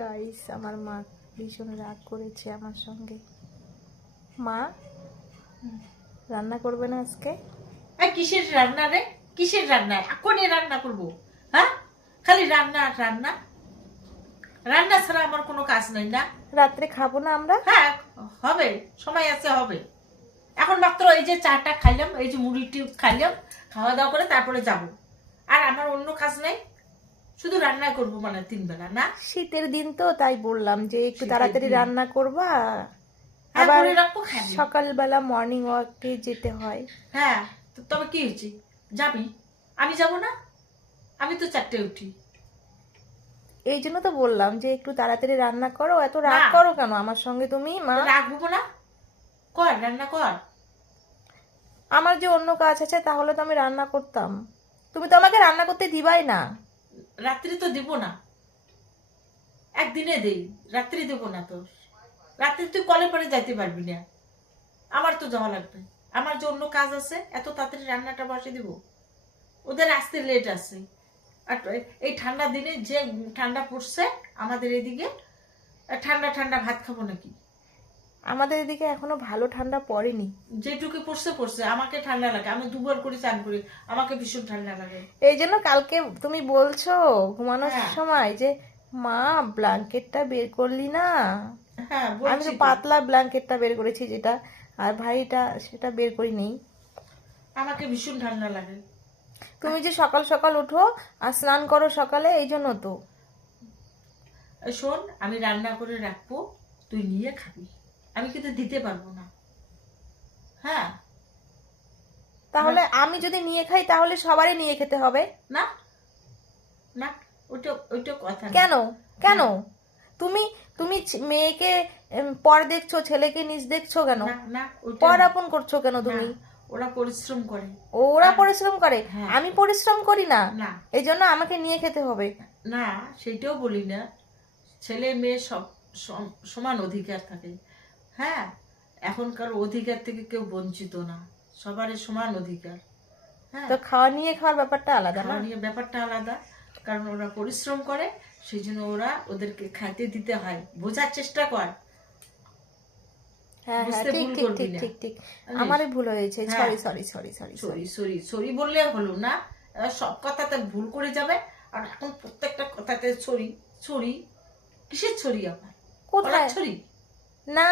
Guys, আমার মা ভীষণ রাগ করেছে আমার সঙ্গে। মা, রান্না করবে না আজকে? কিসের রান্না রে? কিসের রান্না? এখনই রান্না করবো? হ্যাঁ, খালি রান্না আর রান্না। রান্না ছাড়া আমার কোনো কাজ নাই না। রাত্রে খাবো না আমরা? হ্যাঁ, হবে, সময় আছে, হবে। এখন মাত্র এই যে চাটা খাইলাম, এই যে মুড়িটি খাইলাম, খাওয়া দাওয়া করে তারপরে যাব। আর আমার অন্য কাজ নাই, শুধু রান্না করবো মানে 3 বেলা না। শীতের দিন তো, তাই বললাম যে একটু শীতের তাড়াতাড়ি দিন। রান্না করবা। হ্যাঁ, আবার করে রাখবো, খাবি। সকালবেলা মর্নিং ওয়াকে যেতে হয়। হ্যাঁ, তবে কি হয়েছে, যাবি? আমি যাব না? আমি তো 4টায় উঠি। এই জন্য তো বললাম যে একটু তাড়াতাড়ি রান্না করো। এত রাগ না। করো কেন আমার সঙ্গে তুমি মা? রাখবো না, কর রান্না কর। আমার যে অন্য কাজ আছে, তাহলে তো আমি রান্না করতাম। তুমি তো আমাকে রান্না করতে দিবাই না। রাত্রি তো দিব না, একদিনে দেই, রাত্রি দেব না তোর। রাত্রি তুই কলে পরে যাইতে পারবি না, আমার তো যাওয়া লাগবে। আমার যে অন্য কাজ আছে, এত তাড়াতাড়ি রান্নাটা বসে দিব? ওদের আসতে লেট আছে। আর এই ঠান্ডা দিনে যে ঠান্ডা পড়ছে আমাদের এদিকে, ঠান্ডা ঠান্ডা ভাত খাবো নাকি? আমাদের এদিকে এখনো ভালো ঠান্ডা পড়েনি। যেটুকু পড়ছে পড়ছে, আমাকে ঠান্ডা লাগে, আমি 2বার করে চান করি, আমাকে ভীষণ ঠান্ডা লাগে। এই জন্য কালকে তুমি বলছো ঘুমানোর হ্যাঁ। সময় যে মা, ব্ল্যাঙ্কেটটা বের করলি না। হ্যাঁ, আমি বলছি তো তো। পাতলা ব্ল্যাঙ্কেটটা বের করেছি যেটা, আর ভারীটা সেটা বের করিনি। আমাকে ভীষণ ঠান্ডা লাগে। তুমি যে সকাল সকাল উঠো আর স্নান করো সকালে, এই জন্য তো। শোন, আমি রান্না করে রাখবো, তুই নিয়ে খাবি, আমি কিন্তু দিতে পারবো না। হ্যাঁ, তাহলে আমি যদি নিয়ে খাই তাহলে সবারই নিয়ে খেতে হবে। না না, ওইটা ওইটা কথা না। কেন? কেন? তুমি তুমি মেয়েকে পর দেখছো, ছেলেকে নিচ দেখছো কেন? না না, ওইটা পর না। আপন করছো কেন তুমি? না, ওরা পরিশ্রম করে। ওরা পরিশ্রম করে, হ্যাঁ। আমি পরিশ্রম করি না। না এই জন্য আমাকে নিয়ে খেতে হবে। না, সেটাও বলি না। ছেলে মেয়ে সব সমান অধিকার থাকে। হ্যাঁ, এখনকার অধিকার থেকে কেউ বঞ্চিত না, সবারই সমান অধিকার। হ্যাঁ, তো খাওয়া নিয়ে খাওয়ার ব্যাপারটা আলাদা না? খাওয়া নিয়ে ব্যাপারটা আলাদা, কারণ ওরা পরিশ্রম করে, সেই জন্য ওদেরকে খাইতে দিতে হয়। বোঝার চেষ্টা কর। হ্যাঁ হ্যাঁ, বুঝতে ঠিক ভুল ঠিক করবি ঠিক না। ঠিক ঠিক। জানিস? আমারই ভুল হয়েছে। হ্যাঁ। Sorry sorry sorry sorry sorry. Sorry sorry sorry বললে হলো না, সব কথাতে ভুল করে যাবে। আর এখন প্রত্যেকটা কথাতে সরি সরি। কিসের ছড়ি আবার? কোথায়? ছড়ি? না,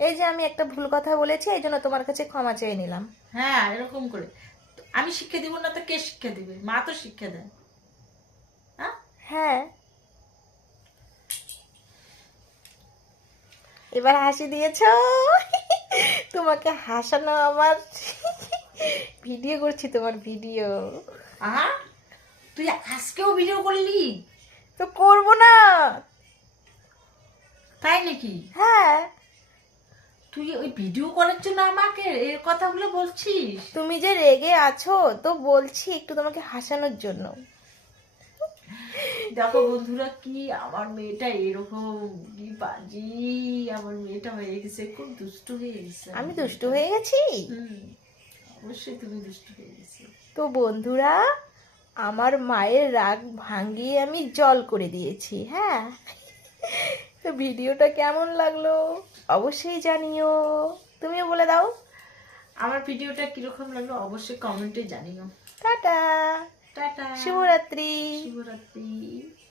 এই যে আমি একটা ভুল কথা বলেছি, এই জন্য তোমার কাছে ক্ষমা চেয়ে নিলাম। হ্যাঁ, এরকম করে। আমি শিক্ষা দিব না তো কে শিক্ষা দিবে? মা তো শিক্ষা দেয়। হ্যাঁ, হ্যাঁ, এবার হাসি দিয়েছো। তোমাকে হাসানো আমার ভিডিও করছি, তোমার ভিডিও। আহা, তুই আজকেও ভিডিও করলি? তো করবো না? তাই নাকি? হ্যাঁ। তুই ওই ভিডিও করার জন্য আমাকে এই কথাগুলো বলছিস? তুমি যে রেগে আছো, তো বলছি একটু তোমাকে হাসানোর জন্য। দেখো বন্ধুরা, কি আমার মেয়েটা এরকম, কি বাজি আমার মেয়েটা হয়ে গেছে, খুব দুষ্টু হয়ে গেছে। আমি দুষ্টু হয়ে গেছি? অবশ্যই তুমি দুষ্টু হয়ে গেছে। তো বন্ধুরা, আমার মায়ের রাগ ভাঙিয়ে আমি জল করে দিয়েছি। হ্যাঁ, তো ভিডিওটা কেমন লাগলো অবশ্যই জানিও। তুমিও বলে দাও। আমার ভিডিওটা কিরকম লাগলো অবশ্যই কমেন্টে জানিও। টাটা। টাটা, শুভরাত্রি। শুভরাত্রি।